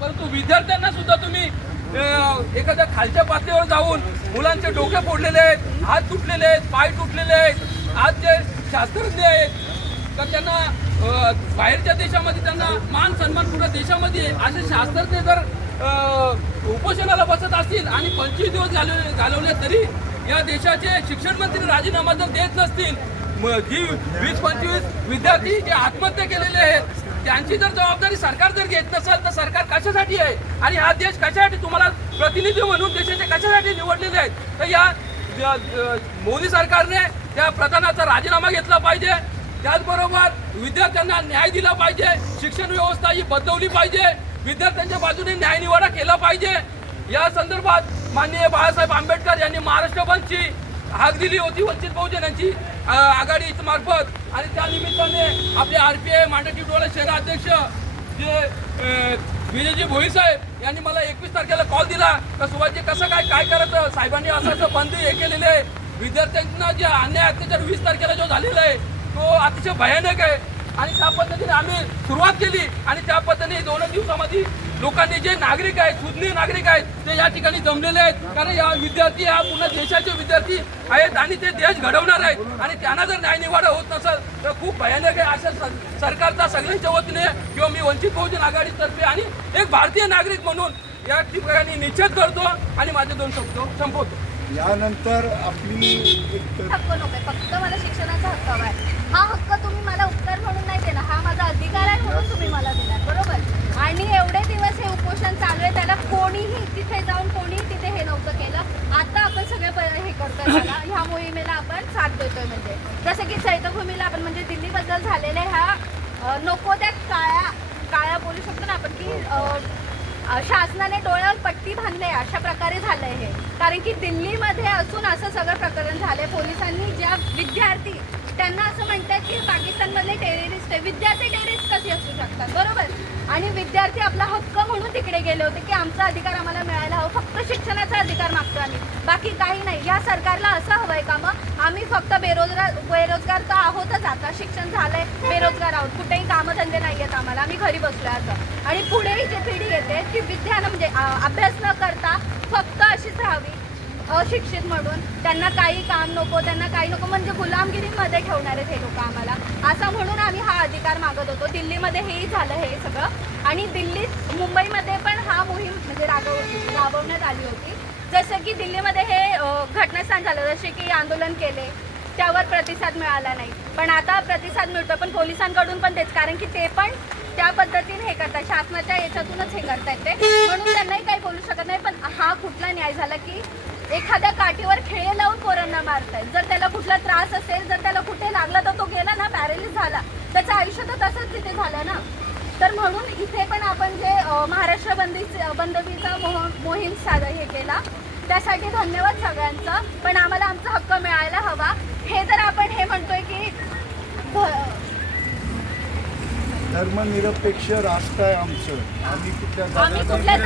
परंतु विद्यार्थ्यांना सुद्धा तुम्ही एखाद्या खालच्या पातळीवर जाऊन मुलांचे डोके फोडलेले आहेत, हात तुटलेले आहेत, पाय तुटलेले आहेत. आज जे शास्त्रज्ञ आहेत तर त्यांना बाहेरच्या देशामध्ये त्यांना मान सन्मान पूर्ण देशामध्ये असे शास्त्रज्ञ जर उपोषणाला बसत असतील आणि 25 दिवस घालवले तरी या देशाचे शिक्षण मंत्री राजीनामा जर देत नसतील, जी 20-25 विद्यार्थी जे आत्महत्या केलेले आहेत त्यांची जर जबाबदारी सरकार जर घेत नसेल तर सरकार कशासाठी आहे आणि हा देश कशासाठी तुम्हाला प्रतिनिधी म्हणून देशाचे कशासाठी निवडलेले आहेत. तर या मोदी सरकारने त्या प्रधानाचा राजीनामा घेतला पाहिजे. त्याचबरोबर विद्यार्थ्यांना न्याय दिला पाहिजे. शिक्षण व्यवस्था ही बदलवली पाहिजे. विद्यार्थ्यांच्या बाजूने न्यायनिवाडा केला पाहिजे. या संदर्भात माननीय बाळासाहेब आंबेडकर यांनी महाराष्ट्र बंदची हाक दिली होती वंचित बहुजन यांची आघाडी मार्फत आणि त्या निमित्ताने आपले RPI मांडकी टोला शहराध्यक्ष जे विजयजी भोई साहेब यांनी मला 21 तारखेला कॉल दिला तर सुभाषजी कसं काय करायचं, साहेबांनी असं बंद हे केलेले आहे. विद्यार्थ्यांना जे अन्याय अत्याचार 20 तारखेला जो झालेला आहे तो अतिशय भयानक आहे आणि त्या पद्धतीने आम्ही सुरुवात केली आणि त्या पद्धतीने 2 दिवसामध्ये लोकांनी जे नागरिक आहेत, सुज्ञ नागरिक आहेत ते या ठिकाणी जमलेले आहेत. कारण या विद्यार्थी हा पूर्ण देशाचे विद्यार्थी आहेत आणि ते देश घडवणार आहेत आणि त्यांना जर न्याय निवाडा होत नसेल तर खूप भयानक आहे. अशा सरकारचा सगळ्यांच्या वतीने किंवा मी वंचित बहुजन आघाडीतर्फे आणि एक भारतीय नागरिक म्हणून या ठिकाणी निषेध करतो आणि माझे 2 शब्द संपवतो. यानंतर आपली हक्क नको, फक्त मला शिक्षणाचा हक्क हवा आहे. हा हक्क तुम्ही मला उपकार म्हणून नाही देणार, हा माझा अधिकार आहे म्हणून तुम्ही मला देणार, बरोबर. आणि एवढे दिवस हे उपोषण चालू आहे, त्याला कोणीही तिथे जाऊन कोणीही तिथे हे नव्हतं केलं. आता आपण सगळे हे करतोय, त्याला ह्या मोहिमेला आपण साथ देतोय. म्हणजे जसं की चैत्यभूमीला आपण म्हणजे दिल्लीबद्दल झालेल्या ह्या नको त्या काळ्या बोलू शकतो ना आपण की शासनाने डोळ्यावर पट्टी बांधले अशा प्रकारे झालंय हे. कारण की दिल्लीमध्ये असून असं सगळं प्रकरण झालंय. पोलिसांनी ज्या विद्यार्थी त्यांना असं म्हणतात की पाकिस्तानमधले टेररिस्ट आहे. विद्यार्थी टेररिस्ट कसे असू शकतात, बरोबर. आणि विद्यार्थी आपला हक्क म्हणून तिकडे गेले होते की आमचा अधिकार आम्हाला मिळायला हवं. फक्त शिक्षणाचा अधिकार मागतो आम्ही, बाकी काही नाही. या सरकारला असं हवंय का मग आम्ही फक्त बेरोजगार तर आहोतच, आता शिक्षण झालंय, बेरोजगार आहोत, कुठेही कामधंदे नाही आहेत आम्हाला, आम्ही घरी बसलोय असं. आणि पुढेही जी पिढी येते ती विद्यानं म्हणजे अभ्यास न करता फक्त अशीच राहावी अशिक्षित म्हणून. त्यांना काही काम नको, त्यांना काही नको, म्हणजे गुलामगिरीमध्ये ठेवणार आहेत हे लोक आम्हाला, असं म्हणून आम्ही हा अधिकार मागत होतो. दिल्लीमध्ये हेही झालं हे सगळं आणि दिल्लीत मुंबईमध्ये पण हा मोहीम म्हणजे राबवण्यात आली होती. जसं की दिल्लीमध्ये हे घटनास्थान झालं, जसे की आंदोलन केले त्यावर प्रतिसाद मिळाला नाही, पण आता प्रतिसाद मिळतो. पण पोलिसांकडून पण तेच, कारण की ते पण त्या पद्धतीने हे करतात, शासनाच्या याच्यातूनच हे करतायत ते, म्हणून त्यांनाही काही बोलू शकत नाही. पण हा कुठला न्याय झाला की एखाद्या काठीवर खेळे लावून पोरांना मारतायत. जर त्याला कुठला त्रास असेल, जर त्याला कुठे लागला तर तो गेला ना, पॅरालिस झाला, त्याचं आयुष्य तर तसंच तिथे झालं ना. तर म्हणून इथे पण आपण जे महाराष्ट्र बंदीचा मोहीम हे केला त्यासाठी धन्यवाद सगळ्यांचं. पण आम्हाला आमचा हक्क मिळायला हवा. हे जर आपण हे म्हणतोय की धर्मनिरपेक्ष राष्ट्र आहे आमचं, आम्ही कुठल्या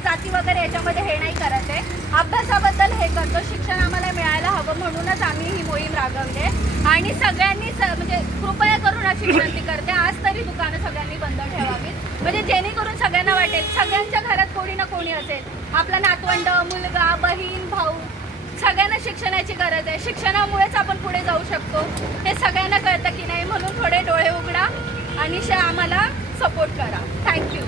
जाती वगैरे याच्यामध्ये हे नाही करत आहे. अभ्यासाबद्दल हे करतो, शिक्षण आम्हाला मिळायला हवं म्हणूनच आम्ही ही मोहीम राबवली. आणि सगळ्यांनी म्हणजे कृपया करून अशी विनंती करते, आज तरी दुकानं सगळ्यांनी बंद ठेवावीत, म्हणजे जेणेकरून सगळ्यांना वाटेल सगळ्यांच्या घरात कोणी ना कोणी असेल, आपला नातवंड, मुलगा, बहीण, भाऊ, सगळ्यांना शिक्षणाची गरज आहे. शिक्षणामुळेच आपण पुढे जाऊ शकतो, हे सगळ्यांना कळतं की नाही. म्हणून थोडे डोळे उघडा आणि आम्हाला सपोर्ट करा. थँक्यू.